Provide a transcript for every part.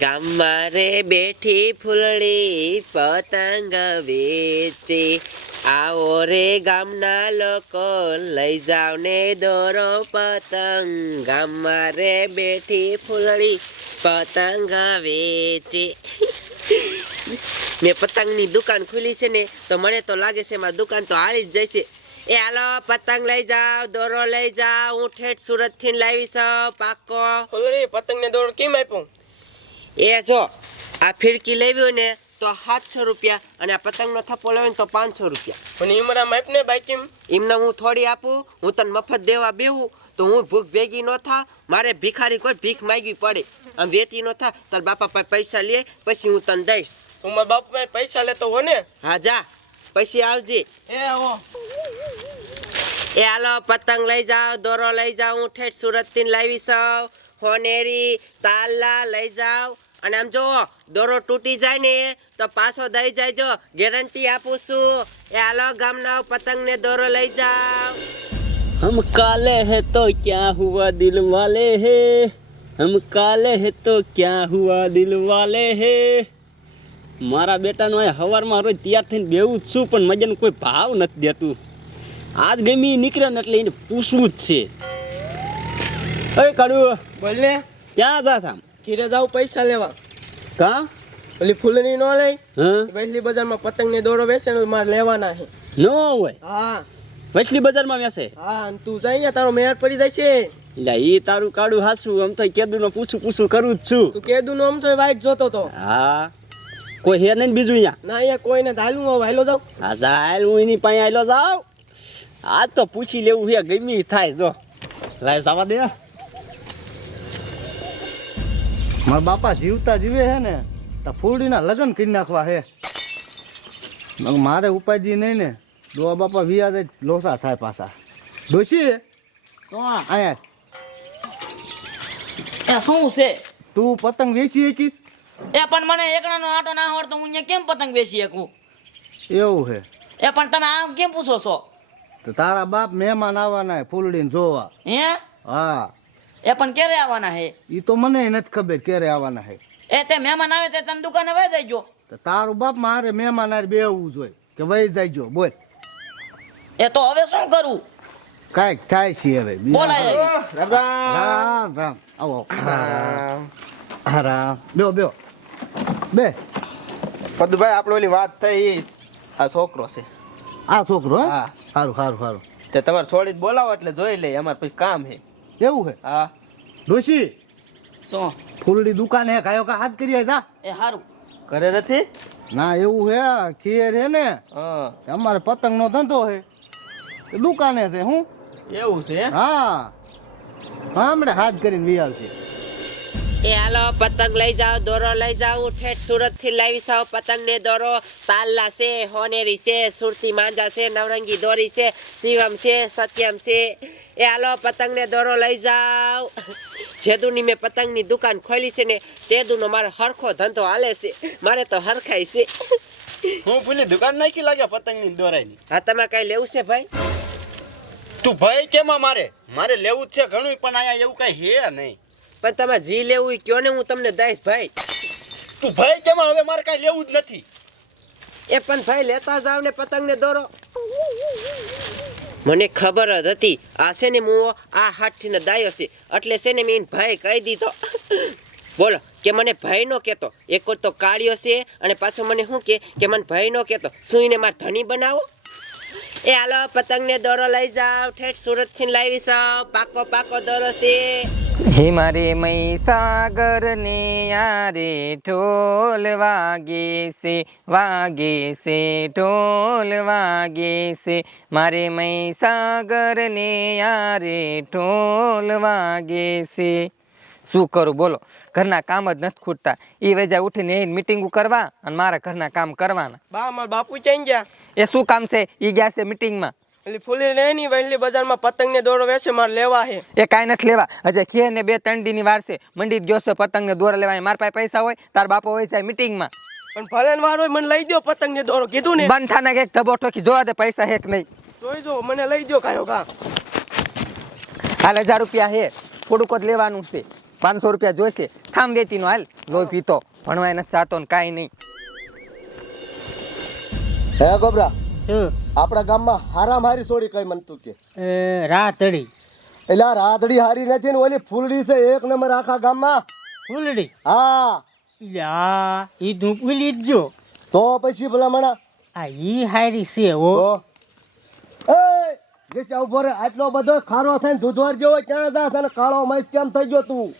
ગામમાં રે બેઠી ફૂલડી પતંગ વેચે. આવો રે ગામના લોકો, લઈ જાવ ને દોરો પતંગ. ગામમાં રે બેઠી ફૂલડી પતંગ વેચે. મેં પતંગની દુકાન ખુલી છે ને, તો મને તો લાગે છે મારી દુકાન તો હારી જ જશે. એ હાલો, પતંગ લઈ જાઓ, દોરો લઈ જાઓ, હું ઠેઠ સુરતથી લાવી છું પાકો ફૂલડી, પતંગને દોડ કેમ આપ્યો? એ જો આ ફિરકી લેવી હોય ને તો સાતસો રૂપિયા અને આ પતંગનો થપ્પો લેવો ને તો પાંચસો રૂપિયા. પણ ઈમરા માપ ને બાકી એમ? એમને હું થોડી આપું હું તને મફત દેવા બેહું તો હું ભૂખ ભેગી ન થા મારે ભિખારી કોઈ ભીખ માગવી પડે. આમ વેતી ન થા તાર બાપા પાસે પૈસા લે પછી હું તને દઈશ. હું મારા બાપા પાસે પૈસા લેતો હો ને? હા જા પછી આવજે. એ હો એ હાલો પતંગ લઈ જાઓ દોરો લઈ જાઓ હું ઠેઠ સુરતથી લાવી છું હોનેરી તાલા લઈ જાઓ. અને આમ જો દોરો તૂટી જાય ને તો પાછો દઈ જાયજો. ગેરંટી આપું છું. એ આલો ગામના પતંગ ને દોરો લઈ જાઓ. હમ કાલે હે તો ક્યાં હુઆ દિલ વાલે હે? હમ કાલે હે તો ક્યાં હુઆ દિલ વાલે હે? મારા બેટાનો એ હવારમાં રોજ તૈયાર થઈને બેવું જ છું પણ મજાને કોઈ ભાવ નથી દેતું. આજ ગમી નીકળે ને એટલે એને પૂછવું જ છે. અરે કાઢું બોલ ક્યાં ક્યાં હતા ઘીરે જાવ પૈસા લેવા. કા? પેલી ફૂલની નો લઈ હા? વહેલી બજારમાં પતંગને દોડો વેચે ને મારે લેવાના છે. નો હોય? હા. વચલી બજારમાં બેસે હા અને તું જાય ને તારો મેળ પડી જાય છે એટલે ઈ તારું કાડું હાસું આમ તો કેદું પૂછું પૂછું કરું જ છું. તું કેદુ નો આમ તો વાઈટ જોતો તો. હા. કોઈ હે નહીં બીજું અહીંયા? ના અહીંયા કોઈને ધાલું હવે હાલો જાવ આ હાલ હું એની પાસે હાલો જાવ આ તો પૂછી લેવું છે ગમી થાય જો. લાય જવા દે. મારા બાપા જીવતા જીવે હે ને તો ફૂલડીના લગ્ન કરી નાખવા હે મારે મારે ઉપાધિ નહીં ને દોવા બાપા વિયા લોસા થાય પાછા. ડોશી અહીંયા? એ શું છે? તું પતંગ વેચી શકીશ? એ પણ મને એકડાનો આટો ના આવડતો હું અહીંયા કેમ પતંગ વેચી શકું? એવું છે. એ પણ તમે આમ કેમ પૂછો છો? તો તારા બાપ મહેમાન આવવાના ફૂલડીને જોવા. હે? હા. એ પણ ક્યારે આવવાના હે? એ તો મને નથી ખબર ક્યારે આવવાના હે. એ તે મહેમાન આવે તે તમે દુકાને વહી જજો તો તારું બાપ મારે મહેમાન હારે બેવું જોઈએ કે વહી જાયજો બોલ. એ તો હવે શું કરું? કાંઈક થાય છે હવે. બોલાય રામ રામ. આવો રામ. રામ. બેહો બેહો. બે. પદભાઈ આપણે ઓલી વાત થઈ. આ છોકરો છે. આ છોકરો હા. સારું સારું સારું તે તમારે છોડી બોલાવો એટલે જોઈ લે અમારે પછી કામ છે એવું છે હા. ડોશી શું? ફૂલડી દુકાન હે કાયો કા હાથ કરી જા. એ સારું ઘરે નથી? ના એવું હે ખીર હે ને હા. અમારે પતંગ નો ધંધો હે. દુકાને છે હું? એવું છે હા. હા હમણાં હાથ કરીને વિયાલ છે એ હાલો પતંગ લઈ જાઓ દોરો લઈ જાઓ ઠેઠ સુરતથી લાવી છું પતંગ ને દોરો. તાલ્લા છે હોનેરી છે સુરતી માંજા છે નવરંગી દોરી છે શિવમ છે સત્યમ છે. એ હાલો પતંગ ને દોરો લઈ જાઓ. જેદુની મેં પતંગની દુકાન ખોલી છે ને તેદુનો મારો હરખો ધંધો હાલે છે. મારે તો હરખાય છે. હું ભૂલી દુકાન નાખી લાગે પતંગની દોરાઈની હા તમે કઈ લેવું છે ભાઈ? તું ભાઈ કેમાં મારે? મારે લેવું જ છે ઘણું પણ અહીંયા એવું કઈ હે નહીં. પણ તમે જી લેવું કયો ને હું તમને દઈશ ભાઈ. તું ભાઈ કેમાં હવે મારે કઈ લેવું જ નથી. એ પણ ભાઈ લેતા જાવ ને પતંગ ને દોરો. મને ખબર જ હતી. આ છે ને હું આ હાથથી ને દાયો છે. એટલે છે ને મેં ભાઈ કહી દીધો. બોલો કે મને ભાઈ નો કહેતો. એક તો કાળિયો છે અને પાછો મને શું કે? કે મને ભાઈ નો કહેતો. શું એને મારે ધણી બનાવો? એ હાલો પતંગ ને દોરો લઈ જાવ. ઠેઠ સુરતથી લાવી જાવ પાકો પાકો દોરો છે. હે મારે સાગર ને યારે ઢોલ વાગે છે વાગે છે ઢોલ વાગે છે મારે મય સાગર ને યારે ઢોલ વાગે છે શું કરું? બોલો. ઘરના કામ જ નથી ખૂટતા. એ વજા ઉઠીને એ મિટિંગો કરવા અને મારા ઘરના કામ કરવાના. બા મારા બાપુ ચાઈ ગયા? એ શું કામ છે? એ ગયા છે મિટિંગમાં પેલી ફૂલી લે ની વહેલી બજારમાં પતંગને દોડો વેચે મારે લેવા હે. એ કાંઈ નથી લેવા. હજે કે ને બે ત્રણ દી ની વાર છે. મંડી ગયો જોશે પતંગ ને દોરા લેવા. મારા પાસે પૈસા હોય તાર બાપો હોય છે પણ ભલે ને વાર હોય મને લઈ દો પતંગને દોડો કીધું ને? બંધ થાને ધબો ઠોકી જોવા દે પૈસા હેક નહીં. જોઈ જો મને લઈ દો કાયો કા હાલ હજાર રૂપિયા હે. થોડુંક જ લેવાનું છે. પાંચસો રૂપિયા જોઈશે થામ વેતીનો હાલ. લોહી પીતો. ભણવાય નથી ચાતો ને કાંઈ નહીં. હે ગોબરા આપણા ગામમાં હારામ હારી સોડી કઈ મનતું કે? રાતડી. એટલે આ રાતડી હારી નથી ને ઓલી ફૂલડી છે એક નંબર આખા ગામમાં. ફૂલડી? હા. યા ઈ ધૂપલી જ જો તો પછી ભલામણા આ ઈ હારી છે ઓ એ જે ચા ઊભો રે આટલો બધો ખારો થઈને દૂધવાર જેવો ક્યાં જા તને કાળો મસ કેમ થઈ ગયો તું?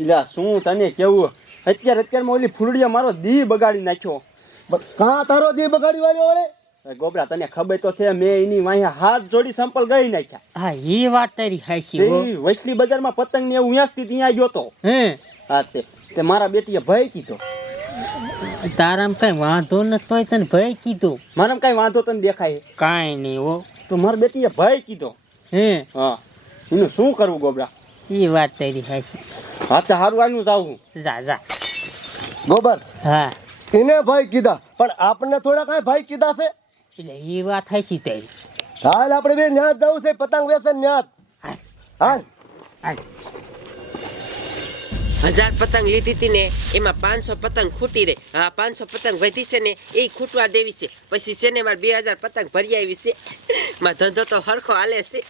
એટલે શું તને કેવું? અત્યારે અત્યારમાં ઓલી ફૂલડીએ મારો દી બગાડી નાખ્યો. બ- કાં તારો દી બગાડી વાળ્યો વળે? ગોબરા તને ખબર તો છે મેં એની વાંહે હાથ જોડી સંપલ ગઈ નાખ્યા. હા ઈ વાત તારી હાચી હો. વૈસલી બજાર બજારમાં પતંગ ને એવું યાસથી ત્યાં ગયો તો. હે? હા તે તે મારા બેટીએ ભય કીધો. તારામ કઈ વાંધો ન તોય તને ભય કીધું? મને કઈ વાંધો તને દેખાય? કાઈ નહીં હો. તો મારા બેટીએ ભય કીધો. હે? હા. એનું શું કરવું ગોબરા? ઈ વાત તારી હાચી. હા તો હારું આનું જાવું જા જા. ગોબર હા. એને ભાઈ કીધા. પણ આપણને થોડા કાંઈ ભાઈ કીધા છે? એટલે વાત હાલ આપણે બે ન્યાત જવું છે પતંગ વેસન ન્યાત હાલ. હજાર પતંગ લીધી હતી ને એમાં પાંચસો પતંગ ખૂટી રહી. હા પાંચસો પતંગ વધી છે ને એ ખૂટવા દેવી છે. પછી છે ને મારે બે હજાર પતંગ ભરી આવી છે. મારો ધંધો તો હરખો હાલે છે.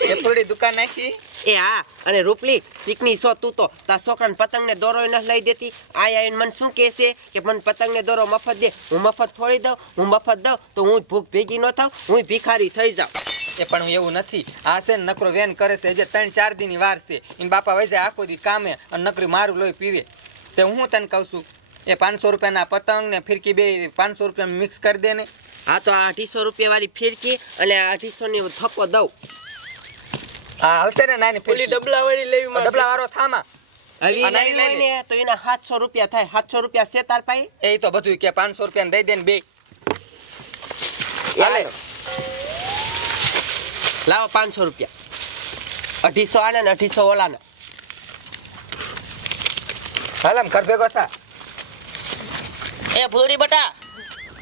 એ ફૂલડી દુકાન નાખી. એ હા અને રૂપલી ચીકની સો તું તો. તા છોકરાને પતંગને દોરો ન લઈ દેતી. આય આવીને મને શું કહેશે કે મને પતંગને દોરો મફત દે. હું મફત થોડી દઉં હું મફત દઉં તો હું ભૂખ ભેગી ન થાઉં હું ભિખારી થઈ જાઉં. એ પણ હું એવું નથી. આ છે ને નકરો વેન કરે છે જે ત્રણ ચાર દીની વાર છે. એને બાપા વૈસે આખો દી કામે અને નકરી મારું લોહી પીવે. તે હું તને કહું છું એ પાંચસો રૂપિયાના પતંગ ને ફિરકી બે પાંચસો રૂપિયા મિક્સ કરી દે ને. હા તો આ અઢીસો રૂપિયા વાળી ફિરકી અને આ અઢીસો ની થપ્પો દઉં. હા હલશે ને નાની ફિરકી. ડબલા વાળી લેવી ડબલા વાળો થામા. તો એના સાતસો રૂપિયા થાય. સાતસો રૂપિયા છે તાર પાસે? એ તો બધું કે પાંચસો રૂપિયા દઈ દે ને બે. લાવો પાંચસો રૂપિયા. અઢીસો આને ને અઢીસો ઓલાના. હાલ આમ કર ભેગો થા. એ ફૂલડી બટા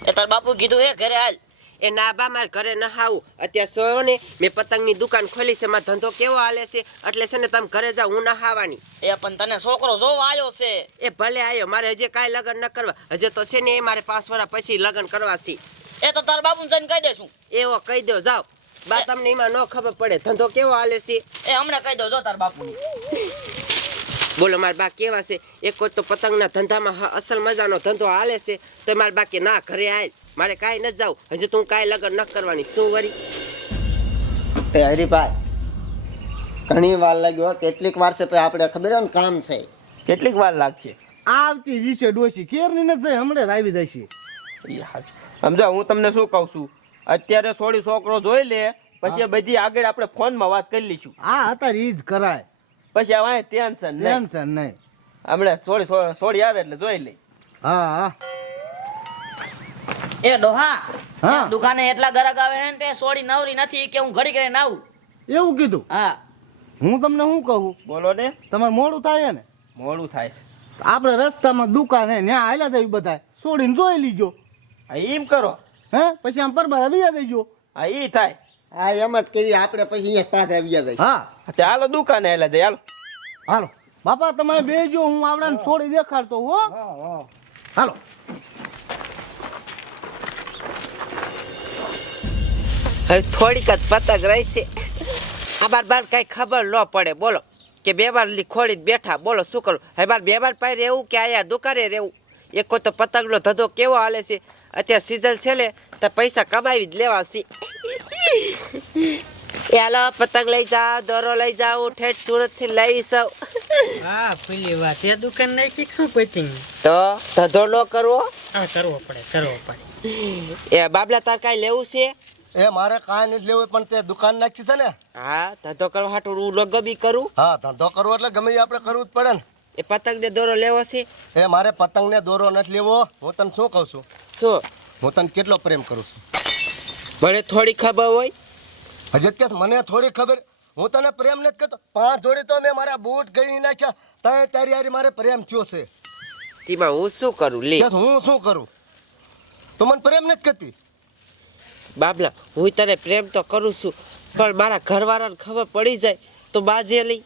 એ તાર બાપુ કીધું હે ઘરે હાલ. એ ના બા મારે ઘરે ન આવું. અત્યારે સોયો ને મેં પતંગની દુકાન ખોલી છે મારો ધંધો કેવો હાલે છે? એટલે છે ને તમે ઘરે જાઓ હું ના આવવાની એ પણ તને છોકરો જોવા આવ્યો છે? એ ભલે આવ્યો મારે હજી કાંઈ લગ્ન ન કરવા. હજી તો છે ને એ મારે પાંચ વર્ષ પછી લગ્ન કરવા છે. એ તો તાર બાપુ જઈને કહી દેશું. એવો કહી દો જાઓ. બા તમને એમાં ન ખબર પડે ધંધો કેવો હાલે છે? એ હમણાં કહી દો જો તાર બાપુ બોલો મારા બા કેવા છે? એક તો પતંગના ધંધામાં અસલ મજાનો ધંધો હાલે છે તો મારા બા કે ના ઘરે આય. મારે કાંઈ ન જાવ હજી તું કાંઈ લગન ન કરવાની. શું વરી એ હરીભાઈ ઘણી વાર લાગ્યો કેટલીક વાર છે આપણે ખબર ને કામ છે. કેટલીક વાર લાગશે. આવતી જીશે ડોશી કેરની નથી જાય હમણાં જ આવી જશે. સમજા હું તમને શું કહું છું? અત્યારે સોળી છોકરો જોઈ લે પછી બધી આગળ આપણે ફોનમાં વાત કરી લઈશું. આ અત્યારે ઈ જ કરાય. પછી હવે ટેન્શન નહીં. ટેન્શન નહીં. હમણાં સોળી સોળી- સોળી આવે એટલે જોઈ લઈ હા હા. એ ડોહા હા. દુકાને એટલા ગરાક આવે હે ને તે સોડી નવરી નથી કે હું ઘડી કરીને આવું. એવું કીધું? હા. હું તમને શું કહું? બોલો ને. તમારે મોડું થાય ને? મોડું થાય છે. આપણે રસ્તામાં દુકાન હે ત્યાં હાલ્યા થઈ બધા સોડીને જોઈ લીજો. હા એમ કરો. હે? પછી આમ પરબાર આવી દેજો. હા એ થાય. હા એમ જ કરી આપણે પછી અહીંયા પાછા આવી જાય હા. તે હાલો દુકાને આયલા જાય. હાલો. હાલો. બાપા તમે બેજો હું આવડાને છોડી દેખાડતો હો. હાલો. હવે થોડીક જ પતંગ રહી છે. આ બાર બાર કાંઈ ખબર ન પડે. બોલો કે બે વાર ખોળી બેઠા. બોલો શું કરું? હવે બાર બે વાર પાસે રહેવું કે આયા દુકાને રહેવું. એક તો પતંગનો ધંધો કેવો હાલે છે? અત્યારે સિઝન છે ને તો પૈસા કમાવી જ લેવા છે. એ હાલો પતંગ લઈ જાઓ દોરો લઈ જાઓ ઠેઠ સુરતથી લઈ સૌ હા પેલી વાત. એ દુકાન નાખી શું પૈતી તો ધંધો ન કરવો? હા કરવો પડે કરવો પડે. એ બાબલા તાર કાંઈ લેવું છે? એ મારે કાંઈ નથી લેવું પણ તે દુકાન નાખી છે ને. હા ધંધો કરવા હાટું હું લોગો બી કરું? હા ધંધો કરવો એટલે ગમે આપણે કરવું જ પડે ને. એ પતંગને દોરો લેવો છે? એ મારે પતંગને દોરો નથી લેવો. હું તને શું કહું છું? શું? હું તને કેટલો પ્રેમ કરું છું? મને થોડી ખબર હોય. હજત કે મને થોડી ખબર. હું તને પ્રેમ નથી કરતો. પાંચ જોડી તો મેં મારા બૂટ ગઈ નાખ્યા. તય તારી હારી મારે પ્રેમ થયો છે. તેમાં હું શું કરું? લે. હું શું કરું? તો મને પ્રેમ નથી કરતી. બાબલા હું તને પ્રેમ તો કરું છું પણ મારા ઘરવાળાને ખબર પડી જાય તો બાજે લઈ.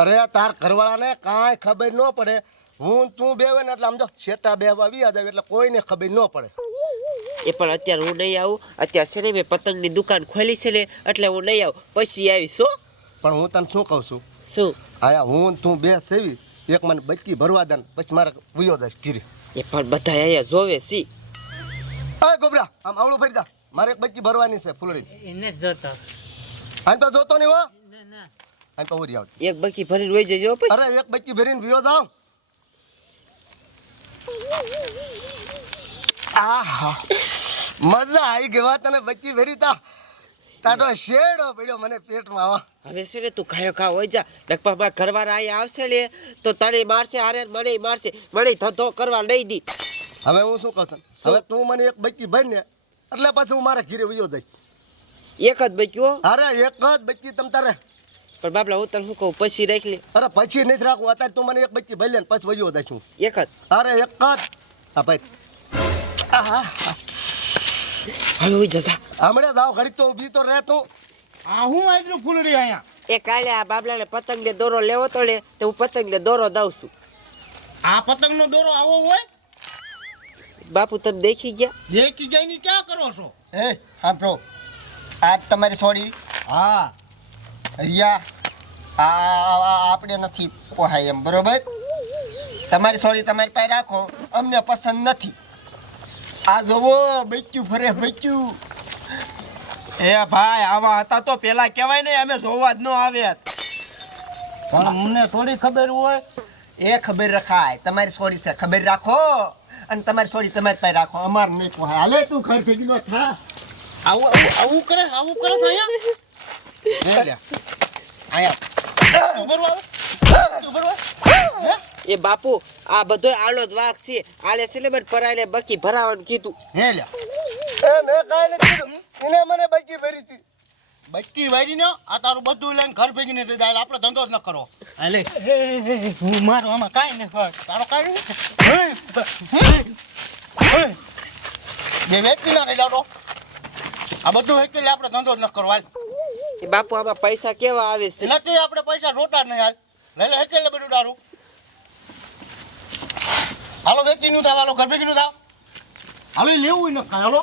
અરે તાર ઘરવાળાને કાંઈ ખબર ન પડે. હું તું બેવે ને એટલે આમ જો શેટા બેહવા આવી જાય એટલે કોઈને ખબર ન પડે. એ પણ અત્યારે હું નહીં આવું. અત્યારે છે ને મેં પતંગની દુકાન ખોલી છે ને એટલે હું નહીં આવું. પછી આવીશ હો. પણ હું તને શું કહું છું? શું? આયા હું તું બે સેવી એક મને બચકી ભરવા દે પછી મારે વયો જાય ગીરી એ પણ બધા અહીંયા જોવે સી. અ ગોબરા આમ આવડું ફરી જા મારે એક બચકી ભરવાની છે ફૂલડી. એને જ જોતા આમ તો જોતો નહીં હો. આને તો ઉરી આવતી. એક બકી ભરીને વહી જજો પછી. અરે એક બચકી ભરીને વિયો જાવ આહા. મજા આવી ગઈ વાત તને બચકી ભરી તા. તાટો શેડો પડ્યો મને પેટમાં આવા હવે છે ને તું ખાયો ખા હોય જા. ડકપા મારા ઘરવાળા અહીંયા આવશે ને તો તને મારશે આરે મને મારશે. મને ધંધો કરવા નહીં દી. હવે હું શું કહું હવે તું મને એક બચકી ભરી ને એટલે પછી હું મારા ઘીરે વયો જઈશ. એક જ બચ્યો? અરે એક જ બચકી તમ તારે. પણ બાપલા હું તને શું કહું પછી રાખ લે. અરે પછી નથી રાખવું અત્યારે તું મને એક બચ્ચી ભલે લે ને પછી વયો જઈશ હું. એક જ? અરે એક જ. હા ભાઈ. હા હવે હું જજા. હમણાં જાવ ઘડીક તો ઊભી તો રહે તું. આ હું આટલું ફૂલડી અહીંયા? એ કાલે આ બાબલાને પતંગને દોરો લેવો તો લે તો હું પતંગને દોરો દઉં છું. આ પતંગનો દોરો આવો હોય? બાપુ તમે દેખી ગયા? દેખી જઈને ક્યાં કરો છો? એ સાંભળો. આજ તમારી સોડી હા. રિયા આ આ આપણે નથી પોહાય એમ બરોબર? તમારી સોડી તમારી પાસે રાખો અમને પસંદ નથી. આ જોવો બચ્યું ફરે બચ્યું. એ ભાઈ આવા હતા તો પેલા કહેવાય ને અમે જોવા જ ન આવ્યા પણ મને થોડી ખબર હોય. એ ખબર રખાય. તમારી સોડી છે ખબર રાખો. અને તમારી સોડી તમારી ત્યાં રાખો. અમાર નહીં પોહાય. હાલે તું ઘર ભેગી નો થા. આવું આવું આવું કરે આવું કરે અહીંયા. રહો. એ બાપુ આ બધો આલો જ વાઘ છે. આલે સિલેબસ મને બકી ભરાવાનું કીધું. હે લ્યા એ મેં કાંઈ નથી કીધું. એને મને બકી ભરી હતી. બચકી વાળી ને? આ તારું બધું લઈને ઘર ભેગી ને જાય. આપણે ધંધો જ ન કરો હાલે હું મારો આમાં કાંઈ નથી હોય. તારો કાંઈ જે વેચી નાખી લાવતો આ બધું હેકેલી આપણે ધંધો જ ન કરો હાલ. એ બાપુ આમાં પૈસા કેવા આવે છે? નથી આપણે પૈસા રોટા નહીં હાલ. લઈ લે હેકેલે બધું તારું. હાલો વેચી નું થાવ હાલો ઘર ભેગી નું થાવ. હાલો લેવું ન કાંઈ હાલો.